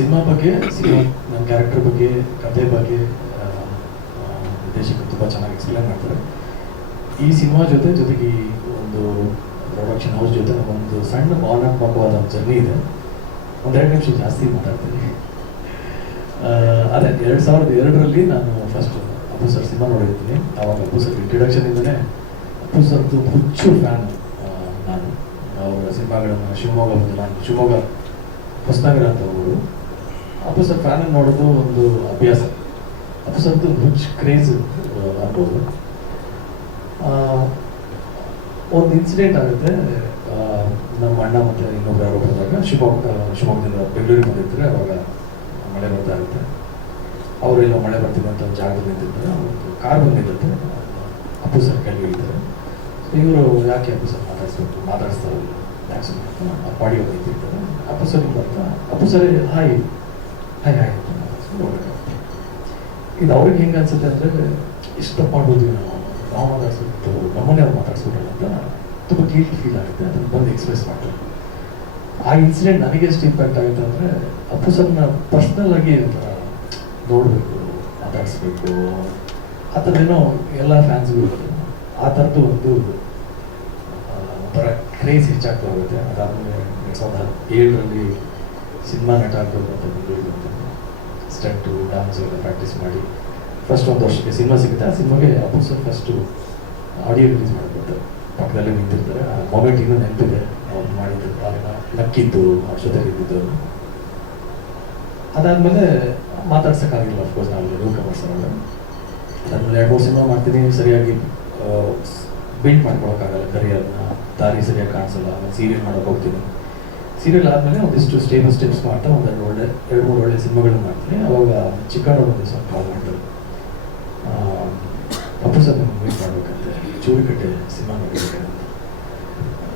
Cinema ಬಗ್ಗೆ ನನ್ನ character ಬಗ್ಗೆ ಕಥೆ ಬಗ್ಗೆ ನಿರ್ದೇಶಕರು ತುಂಬ ಚೆನ್ನಾಗಿ ಎಕ್ಸ್ಪ್ಲೇನ್ ಮಾಡ್ತಾರೆ. ಈ ಸಿನಿಮಾ ಜೊತೆ, ಜೊತೆಗೆ ಒಂದು ಪ್ರೊಡಕ್ಷನ್ ಹೌಸ್ ಜೊತೆ ಒಂದು ಸಣ್ಣ ಭಾವನಾತ್ಮಕವಾದ ಜರ್ನಿ ಇದೆ. ಒಂದೆರಡು ನಿಮಿಷ ಜಾಸ್ತಿ ಮಾತಾಡ್ತೀನಿ. ಅದೇ, ಎರಡು ಸಾವಿರದ ಎರಡರಲ್ಲಿ ನಾನು ಫಸ್ಟ್ ಅಪ್ಪು ಸರ್ ಸಿನಿಮಾ ನೋಡಿರ್ತೀನಿ. ಆವಾಗ ಅಪ್ಪು ಸರ್ ಇಂಟ್ರಡಕ್ಷನಿಂದನೇ ಅಪ್ಪು ಸರ್ದು ಹುಚ್ಚು ಫ್ಯಾನ್ ನಾನು. ಅವರ ಸಿನಿಮಾಗಳನ್ನು ಶಿವಮೊಗ್ಗ ಬಂದು ನಾನು ಶಿವಮೊಗ್ಗ ಹೊಸನಗರ ಅಂತ ಊರು ಅಪ್ಪು ಸರ್ ಫ್ಯಾನ್ ನೋಡೋದು ಒಂದು ಅಭ್ಯಾಸ. ಅಪ್ಪು ಸರ್ದು ಹುಚ್ಚು ಕ್ರೇಜ್ ಅನ್ಬೋದು ಒಂದು ಇನ್ಸಿಡೆಂಟ್ ಆಗುತ್ತೆ. ನಮ್ಮ ಅಣ್ಣ ಮತ್ತು ಇನ್ನೊಬ್ರು ಯಾರು ಬಂದಾಗ ಶಿವಮೊಗ್ಗ ಶಿವಮೊಗ್ಗದಿಂದ ಬೆಂಗಳೂರಿಗೆ ಬಂದಿರ್ತಾರೆ. ಅವಾಗ ಮಳೆ ಬರ್ತಾ ಇರುತ್ತೆ. ಅವರೆಲ್ಲ ಮಳೆ ಬರ್ತಿದ್ದಂಥ ಜಾಗದಲ್ಲಿ ನಿಂತಿರ್ತಾರೆ. ಒಂದು ಕಾರ್ ಬಂದಿರುತ್ತೆ ಅಪ್ಪು ಸರ್ ಕೆಳಗೆ ಹೇಳ್ತಾರೆ ಇವರು ಯಾಕೆ ಅಪ್ಪು ಸರ್ ಮಾತಾಡಿಸ್ಬೇಕು? ಮಾತಾಡಿಸ್ತಾರೆ ಯಾಕೆ ಅಪ್ಪಾಡಿ ಅವ್ರು ನಿಂತಿರ್ತಾರೆ. ಅಪ್ಪು ಸರ್ ಬರ್ತಾ, ಅಪ್ಪು ಹಾಯ್ ಹೋಗ್ಬೇಕಾಗುತ್ತೆ ಇದು ಅವ್ರಿಗೆ ಹೆಂಗೆ ಅನ್ಸುತ್ತೆ ಅಂದರೆ, ಇಷ್ಟ ಮಾಡ್ಬೋದು ನಾವು ನಾವು ಸುತ್ತು ನಮ್ಮನ್ನೇ ಅವ್ರು ಮಾತಾಡ್ಸೋದು ಅಂತ ತುಂಬ ಗೀಲ್ಟ್ ಫೀಲ್ ಆಗುತ್ತೆ. ಅದನ್ನು ಬಂದು ಎಕ್ಸ್ಪ್ರೆಸ್ ಮಾಡ್ತಾರೆ. ಆ ಇನ್ಸಿಡೆಂಟ್ ನನಗೆ ಎಷ್ಟು ಇಂಪ್ಯಾಕ್ಟ್ ಆಗುತ್ತೆ ಅಂದರೆ ಅಪ್ಪು ಸರ್ನ ಪರ್ಸ್ನಲ್ ಆಗಿ ಒಂಥರ ನೋಡಬೇಕು, ಮಾತಾಡಿಸ್ಬೇಕು. ಆ ಥರದ್ದೇನೋ ಎಲ್ಲ ಫ್ಯಾನ್ಸ್ಗಳು ಆ ಥರದ್ದು ಒಂದು ಒಂಥರ ಕ್ರೇಜ್ ಹೆಚ್ಚಾಗ್ತಾ ಹೋಗುತ್ತೆ. ಅದಾದಮೇಲೆ ಎರಡು ಸಾವಿರದ ಏಳರಲ್ಲಿ ಸಿನಿಮಾ ನಟ ಆಗಬೇಕು ಅಂತ ಸ್ಟಂಟು ಡಾನ್ಸ್ ಎಲ್ಲ ಪ್ರಾಕ್ಟೀಸ್ ಮಾಡಿ. ಫಸ್ಟ್ ಒಂದು ವರ್ಷಕ್ಕೆ ಸಿನಿಮಾ ಸಿಗುತ್ತೆ ಆ ಸಿನಿಮಾಗೆ ಅಪೋಸರ್ ಸರ್ ಫಸ್ಟು ಆಡಿಯೋ ರಿಲೀಸ್ ಮಾಡಿಬಿಟ್ಟು ಪಕ್ಕದಲ್ಲೇ ನಿಂತಿರ್ತಾರೆ. ಆ ಮೊಮೆಂಟ್ ಇನ್ನೂ ನೆನಪಿದೆ. ಅವ್ರು ಮಾಡಿದ್ದು ಅವ್ರನ್ನ ನಕ್ಕಿದ್ದು, ಅವ್ರ ಜೊತೆ ಇದ್ದಿದ್ದು. ಅದಾದಮೇಲೆ ಮಾತಾಡ್ಸೋಕ್ಕಾಗಿಲ್ಲ ಅಫ್ಕೋರ್ಸ್ ನಾವು ರೂಲ್ ಕಮರ್ಸ್ ಅವರು. ಅದಾದಮೇಲೆ ಎರಡು ಮೂರು ಸಿನಿಮಾ ಮಾಡ್ತೀನಿ ಸರಿಯಾಗಿ ಬಿಲ್ಡ್ ಮಾಡ್ಕೊಳಕ್ಕಾಗಲ್ಲ ಕರಿಯರ್ನ ದಾರಿ ಸರಿಯಾಗಿ ಕಾಣಿಸಲ್ಲ. ಸೀರಿಯಲ್ ಮಾಡೋಕೆ ಹೋಗ್ತೀನಿ. ಸೀರಿಯಲ್ ಆದಮೇಲೆ ಒಂದಿಷ್ಟು ಸ್ಟೇಬಲ್ ಸ್ಟೆಪ್ಸ್ ಮಾಡ್ತಾ ಒಂದೆರಡು ಒಳ್ಳೆ, ಎರಡು ಮೂರು ಒಳ್ಳೆ ಸಿನಿಮಾಗಳು ಮಾಡ್ತೀನಿ ಅವಾಗ ಚಿಕ್ಕಣ್ಣ ಒಂದು ಸ್ವಲ್ಪ ಕಾಲ್ ಮಾಡಿದ್ರು ಅಪ್ಪು ಸರ್ ಮೂವಿ ಮಾಡ್ಬೇಕಂತೆ. ಚೂರಿಕಟ್ಟೆ ಸಿನಿಮಾ ನೋಡ್ಬೇಕಂತ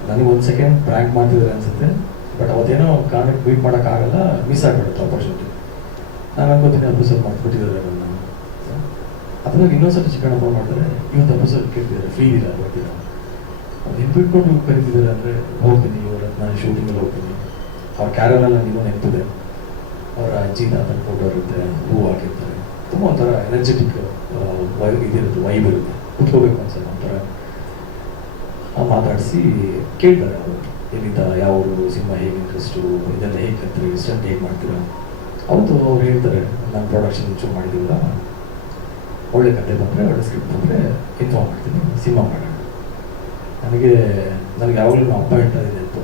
ನನಗೆ ಒಂದು ಸೆಕೆಂಡ್ ಪ್ರ್ಯಾಂಕ್ ಮಾಡ್ತಿದ್ದಾರೆ ಅನ್ಸುತ್ತೆ. ಬಟ್ ಅವತ್ತೇನೋ ಕಾರಣಕ್ಕೆ ಮೀಟ್ ಮಾಡೋಕ್ಕಾಗಲ್ಲ ಮಿಸ್ ಆಗಿಬಿಡುತ್ತೆ ಆಪರ್ಚುನಿಟಿ ನಾನು ಅನ್ಕೋತೀನಿ ಅಪ್ಪು ಸರ್ ಮಾಡ್ಬಿಟ್ಟಿದ್ದಾರೆ ನನ್ನ ಅದ್ರಲ್ಲಿ ಇನ್ನೊಂದ್ಸತಿ ಚಿಕ್ಕಣ್ಣ ಫೋನ್ ಮಾಡಿದ್ರೆ ಇವತ್ತು ಅಪ್ಪು ಸರ್ ಕೇಳ್ತಿದ್ದಾರೆ ಫ್ರೀ ಇಲ್ಲ ಬರ್ತೀರಾ? ಅವ್ರು ಹಿಂಬಿಟ್ಕೊಂಡು ಕರೀತಿದ್ದಾರೆ ಅಂದರೆ, ಹೋಗ್ತೀನಿ, ಇವರ ನಾನು ಶೂಟಿಂಗಲ್ಲಿ ಹೋಗ್ತೀನಿ. ಅವ್ರ ಕ್ಯಾರಲೆಲ್ಲ ನೀವು ನೆನಪಿದೆ. ಅವರ ಅಜ್ಜಿ ತಾತನ ಫೋಟೋ ಇರುತ್ತೆ ಹೂ ಹಾಕಿರ್ತಾರೆ. ತುಂಬ ಒಂಥರ ಎನರ್ಜೆಟಿಕ್ ವೈ ಇದಿರುತ್ತೆ ವೈಬ್ ಇರುತ್ತೆ. ಕುತ್ಕೋಬೇಕು ಅನ್ಸಲ್ಲ ಒಂಥರ. ಮಾತಾಡಿಸಿ ಕೇಳ್ತಾರೆ ಅವರು. ಎಲ್ಲಿಂದ ಯಾವ ಸಿನಿಮಾ ಹೇಗೆ ಇಂಟ್ರೆಸ್ಟು, ಇದೆಲ್ಲ ಹೇಗೆ ಕತ್ತೀರಿ ಸ್ಟಂಟ್ ಹೇಗೆ ಮಾಡ್ತೀರಾ? ಅವತ್ತು ಅವ್ರು ಹೇಳ್ತಾರೆ, ನಾನು ಪ್ರೊಡಕ್ಷನ್ ಚೂರು ಮಾಡಿದ್ದೀವಲ್ಲ ಒಳ್ಳೆ ಕತೆ ಬಂದರೆ, ಒಳ್ಳೆ ಸ್ಕ್ರಿಪ್ಟ್ ಬಂದರೆ ಇನ್ಫಾರ್ಮ್ ಮಾಡ್ತೀನಿ, ಸಿನಿಮಾ ಮಾಡೋಣ. ನನಗೆ ನನಗೆ ಯಾವಾಗಲೂ ನಮ್ಮ ಅಪ್ಪ ಹೇಳ್ತಾ ಇದೆ ಇತ್ತು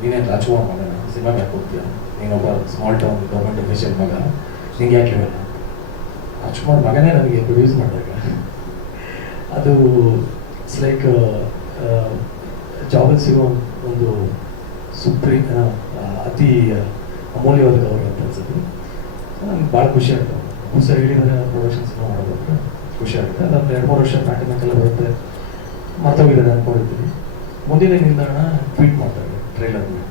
ನೀನೇನು ರಾಜ್ಕುಮಾರ್ ಸಿನಿಮಾಗೆ ಯಾಕೆ ಹೋಗ್ತೀಯ? ನೀನೊಬ್ಬ ಸ್ಮಾಲ್ ಟೌನ್ ಗೌರ್ಮೆಂಟ್ ಅಫಿಷಿಯಲ್ ಮಗ. ನಿಂಗೆ ಯಾಕೆ ಹೇಳಲ್ಲ ರಾಜ್ಕುಮಾರ್ ಮಗನೇ ನನಗೆ ಪ್ರೊಡ್ಯೂಸ್ ಮಾಡಿದಾಗ. ಅದು ಇಟ್ಸ್ ಲೈಕ್ ಜಾಬಲ್ಲಿ ಸಿಗೋ ಒಂದು ಸುಪ್ರೀ ಅತಿ ಅಮೂಲ್ಯವಾದ ಗೌರವ ಅಂತ ಅನ್ಸುತ್ತೆ. ನನಗೆ ಭಾಳ ಖುಷಿ ಆಗ್ತದೆ ಹೊಸ ಹೇಳಿದರೆ ಪ್ರೊಡಕ್ಷನ್ ಸಿನಿಮಾ ಮಾಡೋದಂದ್ರೆ ಖುಷಿ ಆಗುತ್ತೆ. ಅದಾದ್ಮೇಲೆ ಎರಡು ಮೂರು ವರ್ಷ ನಾಟಕಕ್ಕೆಲ್ಲ ಬರುತ್ತೆ. ಮರ್ತೋಗಿದ್ದಾರೆ ಅನ್ಕೊಂಡಿರ್ತೀನಿ ಮುಂದಿನ ನಿಲ್ದಾಣ ಟ್ವೀಟ್ ಮಾಡ್ತಾರೆ ಟ್ರೈಲರ್ನ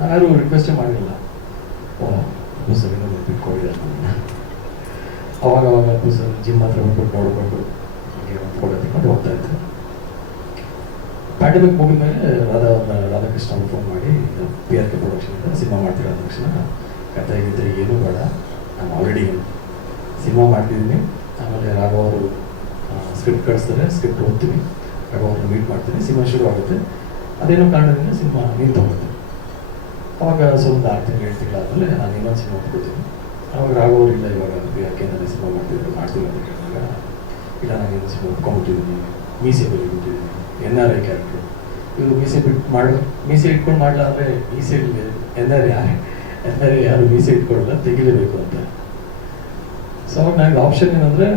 ನಾನು ರಿಕ್ವೆಸ್ಟೇ ಮಾಡಲಿಲ್ಲ ಓ ಸರ್ ಇನ್ನೊಂದು ಅವಾಗ ಅವಾಗ ಸರ್ ಜಿಮ್ ಹತ್ರ ಹೋಗ್ಬಿಟ್ಟು ನೋಡ್ಕೊಂಡು ಫೋಟೋ ತೆಗೆದು ಹೋಗ್ತಾ ಇದ್ದೆ. ಪ್ಯಾಂಡಮಿಕ್ ಮುಗಿದ್ಮೇಲೆ ರಾಧಾ, ರಾಧಾಕೃಷ್ಣ ಅವ್ರು ಫೋನ್ ಮಾಡಿ P R K production cinema ಮಾಡ್ತೀರಾ ಅಂದ ತಕ್ಷಣ ಕತೆ ಇದ್ದರೆ ಏನೂ ಬೇಡ. ನಾನು ಆಲ್ರೆಡಿ ಸಿನಿಮಾ ಮಾಡ್ತಿದ್ದೀನಿ. ಆಮೇಲೆ ರಾಘವ್ ಅವರು ಸ್ಕ್ರಿಪ್ಟ್ ಕಳಿಸ್ತಾರೆ. ಸ್ಕ್ರಿಪ್ಟ್ ಓದ್ತೀನಿ. ರಾಘವ್ ಅವ್ರನ್ನ ಮೀಟ್ ಮಾಡ್ತೀನಿ. ಸಿನಿಮಾ ಶುರು ಆಗುತ್ತೆ ಅದೇನೋ ಕಾರಣದಿಂದ ಸಿನಿಮಾ ನಿಂತು ಹೋಗುತ್ತೆ ಅವಾಗ ಸ್ವಲ್ಪ ತಿಂಗಳು ಹೇಳ್ತಿಲ್ಲ ತಿಂಗಳಾದಮೇಲೆ ನಾನು ಇನ್ನೊಂದು ಸಿನಿಮಾ ಒಪ್ಕೊತೀನಿ ಅವಾಗ ಇಲ್ಲ ಇವಾಗ ಯಾಕೆ ಕೆನಲ್ಲಿ ಸಿನಿಮಾ ಮಾಡ್ತಿದ್ರು ಮಾಡ್ತೀವಿ ಅಂತ ಕೇಳಿದಾಗ, ಇಲ್ಲ, ನಾನು ಇನ್ನೊಂದು ಸಿನಿಮಾ ಒಪ್ಕೊಂಡ್ಬಿಟ್ಟಿದ್ದೀನಿ ಮೀಸೆ ಬೆಳಿಬಿಟ್ಟಿದ್ದೀನಿ ಎನ್ ಆರ್ ಐ ಕ್ಯಾರೆಕ್ಟ್ರು ಇವರು ಮೀಸೆ ಬಿಟ್ಟು ಮಾಡು, ಮೀಸೆ ಇಟ್ಕೊಂಡು ಮಾಡಲ್ಲ ಅಂದರೆ, ಮೀಸೆ ಎನ್ ಆರ್ ಯಾರು? ಎನ್ ಆರ್ ಯಾರು ಮೀಸೆ ಇಟ್ಕೊಳ್ಳಲ್ಲ ತೆಗಿಲೇಬೇಕು ಅಂತ. ಸೊ ಅವಾಗ ನನಗೆ ಆಪ್ಷನ್ ಏನಂದರೆ,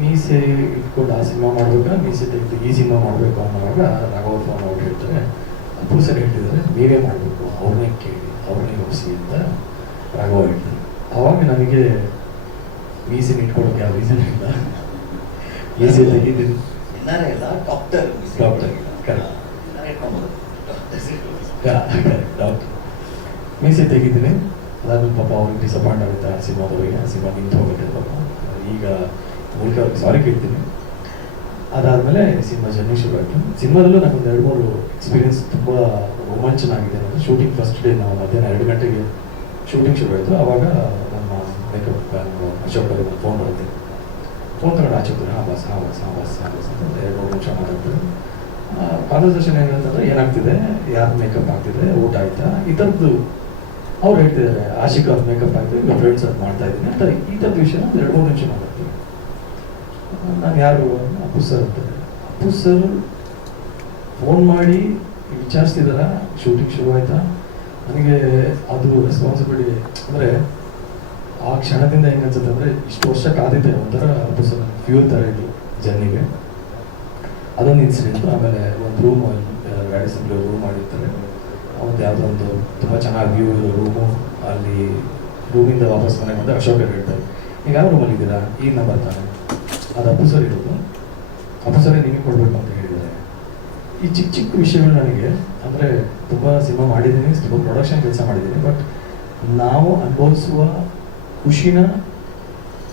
ಮೀಸೆ ಇಟ್ಕೊಂಡು ಆ ಸಿನಿಮಾ ಮಾಡಬೇಕಾ, ಮೀಸೆ ತೆಗೆದು ಈ ಸಿನಿಮಾ ಮಾಡಬೇಕು ಅನ್ನೋವಾಗ ರಾಘವ ಫೋನ್ ಅವ್ರು ಹೇಳ್ತಾರೆ ಅಪ್ಪು ಸರ್ ಹೇಳ್ತಿದ್ದಾರೆ ನೀವೇ ಮಾಡಬೇಕು. ಅವ್ರನ್ನೇ ಕೇಳಿ ಅವ್ರನ್ನೇ ಒಪ್ಸಿ ಅಂತ ರಾಘವ ಹೇಳ್ತಾರೆ. ಅವಾಗ ನನಗೆ ಮೀಸೆ ಇಟ್ಕೊಳ್ಳೋಕೆ ಯಾವ ರೀಸನ್ ಇಲ್ಲ. ಮೀಸೆ ತೆಗಿದ್ದೀನಿ ಎನ್ನಾರೇ ಇಲ್ಲ ಡಾಕ್ಟರ್. ಇಟ್ಕೊಂಬೋದು. ಡಾಕ್ಟರ್ ಮೀಸೆ ತೆಗಿತೀನಿ ಅದಾದ್ಮೇಲೆ ಪಾಪ ಅವ್ರಿಗೆ ಡಿಸಪಾಯಿಂಟ್ ಆಗುತ್ತೆ ಆ ಸಿನಿಮಾದವರಿಗೆ ಆ ಸಿನಿಮಾ ನಿಂತು ಹೋಗುತ್ತೆ ಪಾಪ. ಈಗ ಮೂಲಕ ಅವ್ರಿಗೆ ಸಾರಿ ಕೇಳ್ತೀನಿ. ಅದಾದಮೇಲೆ ಸಿನಿಮಾ ಜರ್ನಿ ಶುರು ಆಯಿತು ಸಿನಿಮಾದಲ್ಲೂ ನನಗೆ ಎರಡು ಮೂರು ಎಕ್ಸ್ಪೀರಿಯನ್ಸ್ ತುಂಬ ರೋಮಾಂಚನ ಆಗಿದೆ ಅನ್ನೋದು ಶೂಟಿಂಗ್ ಫಸ್ಟ್ ಡೇ ನಾವು ಮಧ್ಯಾಹ್ನ ಎರಡು ಗಂಟೆಗೆ ಶೂಟಿಂಗ್ ಶುರು ಆಯಿತು ಆವಾಗ ನಮ್ಮ ಮೇಕಪ್ ಅಶೋಕ್ ಅವರು ಫೋನ್ ಬರುತ್ತೆ ಫೋನ್ ತಗೊಂಡು ಆಚೆ ಹೋಗ್ತಾರೆ. ಹಾಂ ಬಸ್ ಹಾಂ ಬಸ್ ಹಾಂ ಬಸ್ ಹಾಂ ಬಸ್ ಅಂತ ಎರಡು ಮೂರು ನಿಮಿಷ ಮಾತಾಡ್ತಾರೆ. ಕಾನ್ವರ್ಸೇಷನ್ ಏನಂತಂದ್ರೆ ಏನಾಗ್ತಿದೆ? ಯಾರು ಮೇಕಪ್ ಆಗ್ತಿದೆ ಊಟ ಆಯ್ತಾ? ಈ ಥರದ್ದು ಅವ್ರು ಹೇಳ್ತಿದ್ದಾರೆ. ಆಶಿಕ್ ಅವ್ರ ಮೇಕಪ್ ಆಗ್ತಿದೆ ನಿಮ್ಮ ಫ್ರೆಂಡ್ಸ್ ಅದು ಮಾಡ್ತಾ ಇದ್ದೀನಿ ಅಂತ ಈ ಥರದ ವಿಷಯ ಎರಡು ಮೂರು ನಿಮಿಷ ಮಾತಾಡ್ತೀವಿ ನಾನು ಯಾರು ಅಪ್ಪು ಸರ್ ಅಂತ ಅಪ್ಪು ಸರ್ ಫೋನ್ ಮಾಡಿ ವಿಚಾರಿಸ್ತಿದಾರ? ಶೂಟಿಂಗ್ ಶುರು ಆಯ್ತಾ? ನನಗೆ ಅದು ರೆಸ್ಪಾನ್ಸಿಬಿಲಿಟಿ ಅಂದರೆ ಆ ಕ್ಷಣದಿಂದ ಹೆಂಗೆ ಅನ್ಸುತ್ತೆ ಅಂದರೆ ಇಷ್ಟು ವರ್ಷ ಕಾದಿದ್ದೆ ಒಂಥರ ಅಪ್ಪು ಸರ್ ಫ್ಯೂಲ್ ಥರ ಇದು ಜರ್ನಿಗೆ. ಅದೊಂದು ಇನ್ಸಿಡೆಂಟ್ ಆಮೇಲೆ ಒಂದು ರೂಮ್ ಗಾಡಿ ರೂಮ್ ಮಾಡಿರ್ತಾರೆ. ಅವತ್ತು ಯಾವುದೋ ಒಂದು ತುಂಬ ಚೆನ್ನಾಗಿ ವ್ಯೂ ಇರೋ ರೂಮು ಅಲ್ಲಿ ರೂಮಿಂದ ವಾಪಸ್ ಮನೆಗೆ ಬಂದು ಅಶೋಕ ಹೇಳ್ತಾರೆ. ಈಗ ಯಾವ ರೂಮಲ್ಲಿ ಇದ್ದೀರಾ? ನಂಬರ್ ಬರ್ತಾನೆ ಅದು ಅಪ್ಪು ಸರ್ ಇರೋದು ಅಪ್ಪು ಸರೇ ನಿಮಗೆ ಕೊಡಬೇಕು ಅಂತ ಹೇಳಿದ್ದಾರೆ. ಈ ಚಿಕ್ಕ ಚಿಕ್ಕ ವಿಷಯಗಳು ನನಗೆ, ಅಂದರೆ ತುಂಬ ಸಿನಿಮಾ ಮಾಡಿದ್ದೀನಿ, ತುಂಬ ಪ್ರೊಡಕ್ಷನ್ ಕೆಲಸ ಮಾಡಿದ್ದೀನಿ ಬಟ್ ನಾವು ಅನುಭವಿಸುವ ಖುಷಿನ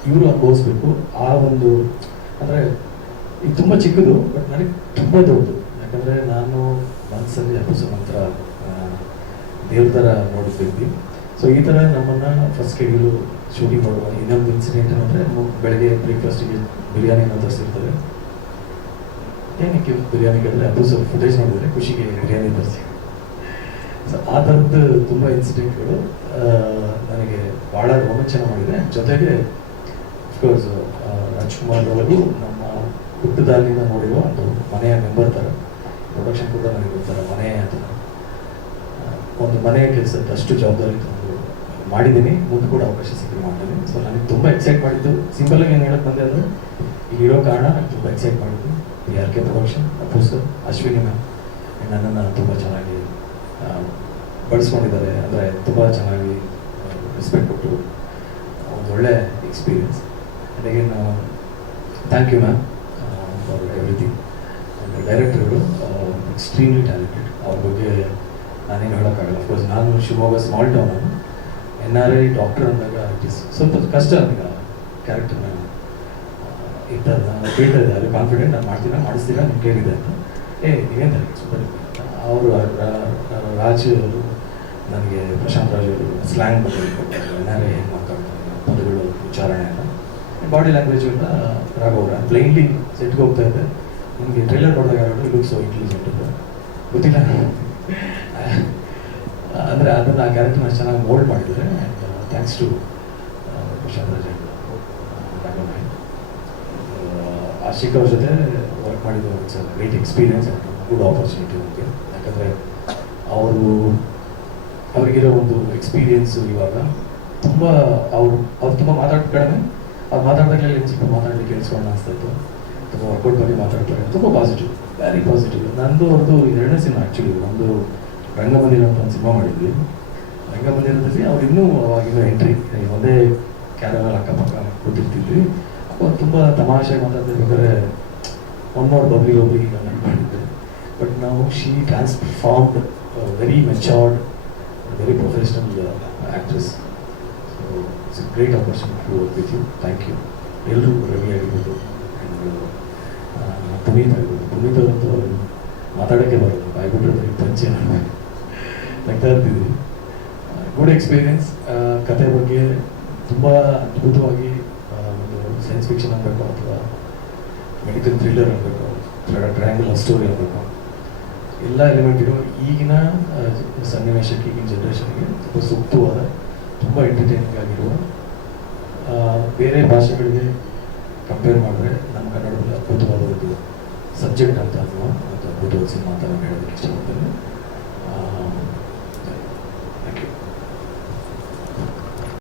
ಇವರು ಅನುಭವಿಸ್ಬೇಕು. ಆ ಒಂದು, ಅಂದರೆ ಇದು ತುಂಬ ಚಿಕ್ಕದು ಬಟ್ ನನಗೆ ತುಂಬ ದೊಡ್ಡದು. ಯಾಕಂದರೆ ನಾನು ಮನಸ್ಸಲ್ಲಿ ಅನುಭವಿಸೋ ನಂತರ ದೇವ್ರ ಥರ ನೋಡಿಸ್ತಿದ್ವಿ ಸೊ ಈ ಥರ ನಮ್ಮನ್ನು ಫಸ್ಟ್ ಕೆಡಿಗಳು ಶೂಟಿಂಗ್ ಮಾಡುವ ಇನ್ನೊಂದು ಇನ್ಸಿಡೆಂಟ್ ಏನಂದರೆ ಬೆಳಗ್ಗೆ ಬ್ರೇಕ್ಫಾಸ್ಟಿಗೆ ಬಿರಿಯಾನಿ ಏನೋ ತರಿಸಿರ್ತಾರೆ. ಏನಕ್ಕೆ ಬಿರಿಯಾನಿ ಕೇಳಿದ್ರೆ ಅದು ಸ್ವಲ್ಪ ಫುಟೇಜ್ ನೋಡಿದ್ರೆ ಖುಷಿಗೆ ಬಿರಿಯಾನಿ ತರಿಸಿ. ಸೊ ಆ ಥರದ್ದು ತುಂಬ ಇನ್ಸಿಡೆಂಟ್ಗಳು ನನಗೆ ಭಾಳ ರೋಮಾಂಚನ ಮಾಡಿದೆ. ಜೊತೆಗೆ ಅಫ್ಕೋರ್ಸ್ ರಾಜ್ಕುಮಾರ್ ಅವರು ನಮ್ಮ ಹುಟ್ಟದಾಗಿಂದ ನೋಡಿರುವ ಒಂದು ಮನೆಯ ಮೆಂಬರ್ ಥರ ಪ್ರೊಡಕ್ಷನ್ ಕೂಡ ನನಗೆ ಗೊತ್ತರ ಮನೆಯ ಥರ ಒಂದು ಮನೆಯ ಕೆಲಸದ ಅಷ್ಟು ಜವಾಬ್ದಾರಿ ತಂದು ಮಾಡಿದ್ದೀನಿ. ಮುಂದೆ ಕೂಡ ಅವಕಾಶ ಸಿಕ್ಕಿ ಮಾಡ್ತೀನಿ. ಸೊ ನನಗೆ ತುಂಬ ಎಕ್ಸೈಟ್ ಮಾಡಿದ್ದು. ಸಿಂಪಲ್ ಆಗಿ ಏನು ಹೇಳಕ್ ಬಂದೆ ಅಂದರೆ ಇಲ್ಲಿರೋ ಕಾರಣ ನನಗೆ ತುಂಬ ಎಕ್ಸೈಟ್ ಮಾಡಿದ್ದು. R K production Appu Ashwini ma'am ನನ್ನನ್ನು ತುಂಬ ಚೆನ್ನಾಗಿ ಬಳಸ್ಕೊಂಡಿದ್ದಾರೆ. ಅಂದರೆ ತುಂಬ ಚೆನ್ನಾಗಿ ರೆಸ್ಪೆಕ್ಟ್ ಕೊಟ್ಟು ಒಂದು ಒಳ್ಳೆ experience again thank you ma'am for everything ಡೈರೆಕ್ಟರ್ಗಳು extremely talented ಅವ್ರ ಬಗ್ಗೆ ನಾನೇನು ಹೇಳೋಕ್ಕಾಗಲ್ಲ. ಅಫ್ಕೋರ್ಸ್ ನಾನು Shivamogga small town N R I doctor ಅಂದಾಗ ಇಟ್ ಇಸ್ ಸ್ವಲ್ಪ ಕಷ್ಟ ನನಗೆ ಕ್ಯಾರೆಕ್ಟರ್ನ ಇರ್ತದೆ ನಾನು ಕೇಳ್ತಾ ಇದ್ದೆ ಕಾನ್ಫಿಡೆಂಟ್ ನಾನು ಮಾಡ್ತೀರಾ, ಮಾಡಿಸ್ತೀರಾ, ನಿಮ್ಗೆ ಕೇಳಿದೆ ಅಂತ? ಏ, ನೀವೇನು ಸುಮ್ಮನೆ. ಅವರು ನನಗೆ ಪ್ರಶಾಂತ್ ರಾಜ್ ಅವರು ಸ್ಲ್ಯಾಂಗ್ ಬಗ್ಗೆ ಎನ್ ಏನು ಮಾತಾಡ್ತಾರೆ ಪದಗಳು, ಉಚ್ಚಾರಣೆ ಅಂತ. ಬಾಡಿ ಲ್ಯಾಂಗ್ವೇಜ್ ಅಂತ ರಾಘವ್ರ ಪ್ಲೈನ್ಲಿ ಸೆಟ್ಗೆ ಹೋಗ್ತಾ ಇದ್ದೆ. ನಿಮಗೆ ಟ್ರೈಲರ್ ನೋಡಿದಾಗ ಯಾರು ಲುಕ್ ಸೊ ಇಂಟೆಲಿಜೆಂಟ್ ಅಂತ. ಗೊತ್ತಿಲ್ಲ. ಅಂದರೆ ಅದನ್ನು ಆ ಕ್ಯಾರೆಕ್ಟರ್ನ ಚೆನ್ನಾಗಿ ಮೋಲ್ಡ್ ಮಾಡಿದ್ದಾರೆ. ಥ್ಯಾಂಕ್ಸ್ ಟು ಪ್ರಶಾಂತ್ ರಾಜ್ ರಾಘವ್ ನಾಯ್ಕ್ ಆಶಿಕ್ ಅವ್ರ ಜೊತೆ ವರ್ಕ್ ಮಾಡಿದ್ದು it's great experience good opportunity ನನಗೆ ಯಾಕಂದರೆ ಅವರು, ಅವರಿಗಿರೋ ಒಂದು ಎಕ್ಸ್ಪೀರಿಯನ್ಸು ಇವಾಗ ತುಂಬ ಅವರು, ಅವ್ರು ತುಂಬ ಮಾತಾಡ್, ಕಡಿಮೆ, ಅವ್ರು ಮಾತಾಡೋದ್ರಲ್ಲಿ ಸ್ವಲ್ಪ ಮಾತಾಡಲಿಕ್ಕೆ ಕೇಳಿಸ್ಕೊಂಡು ಅನಿಸ್ತಿತ್ತು. ತುಂಬ ವರ್ಕೌಟ್ ಬಗ್ಗೆ ಮಾತಾಡ್ತಾರೆ. ತುಂಬ ಪಾಸಿಟಿವ್ ವೆರಿ ಪಾಸಿಟಿವ್ ನಂದು ಅವ್ರದ್ದು ಎರಡನೇ ಸಿನಿಮಾ ಆ್ಯಕ್ಚುಲಿ ಒಂದು ರಂಗಮಂದಿರ ಅಂತ ಒಂದು ಸಿನಿಮಾ ಮಾಡಿದ್ವಿ. ರಂಗಮಂದಿರದಲ್ಲಿ ಅವ್ರು ಇನ್ನೂ ಅವಾಗಿನ ಎಂಟ್ರಿ ಒಂದೇ ಕ್ಯಾರವಲ್ ಅಕ್ಕಪಕ್ಕ ಕೂತಿರ್ತಿದ್ವಿ. ತುಂಬ ತಮಾಷೆ ಮಾತಾಡ್ತಿರ್ಬೇಕಾದ್ರೆ ಒನ್ ಮೋರ್ ಬಬ್ಲಿ ಒಬ್ಲಿ ಈಗ ಮಾಡಿದ್ದೆ. ಬಟ್ ನಾವು she transformed very matured very professional actress so it's great opportunity work with you thank you ಎಲ್ಲರೂ ರವಿ ಆಗಿರ್ಬೋದು ಆ್ಯಂಡ್ ಪುನೀತ್ ಆಗಿರ್ಬೋದು. ಪುನೀತ್ ಅವರಂತೂ ಅವರು ಮಾತಾಡೋಕ್ಕೆ ಬರೋದು. ಬಾಯ್ಬಿಟ್ರೆ ಬರೀ ಪಂಚೆ ನಗ್ತಾ ಇರ್ತಿದ್ವಿ. ಗುಡ್ ಎಕ್ಸ್ಪೀರಿಯನ್ಸ್ ಕತೆ ಬಗ್ಗೆ ತುಂಬ ಅದ್ಭುತವಾಗಿ ಸೈನ್ಸ್ ಫಿಕ್ಷನ್ ಆಗಬೇಕು ಅಥವಾ ಮೆಡಿಕಲ್ ಥ್ರಿಲ್ಲರ್ ಆಗಬೇಕು ಟ್ರಯಾಂಗಲ್ ಸ್ಟೋರಿ ಆಗಬೇಕು ಎಲ್ಲ ಎಲಿಮೆಂಟ್ ಇರೋ ಈಗಿನ ಸನ್ನಿವೇಶಕ್ಕೆ, ಈಗಿನ ಜನ್ರೇಷನ್ಗೆ ತುಂಬ ಸೂಕ್ತವಾದ, ತುಂಬ ಎಂಟರ್ಟೈನಿಂಗ್ ಆಗಿರುವ ಬೇರೆ ಭಾಷೆಗಳಿಗೆ ಕಂಪೇರ್ ಮಾಡಿದ್ರೆ ನಮ್ಮ ಕನ್ನಡದಲ್ಲಿ ಅದ್ಭುತವಾದ ಒಂದು ಸಬ್ಜೆಕ್ಟ್ ಅಂತ ಅಥವಾ ಒಂದು ಅದ್ಭುತವಾದ ಸಿನಿಮಾ ಅಂತ ನಾನು ಹೇಳೋದಕ್ಕೆ ಇಷ್ಟಪಡ್ತೇನೆ.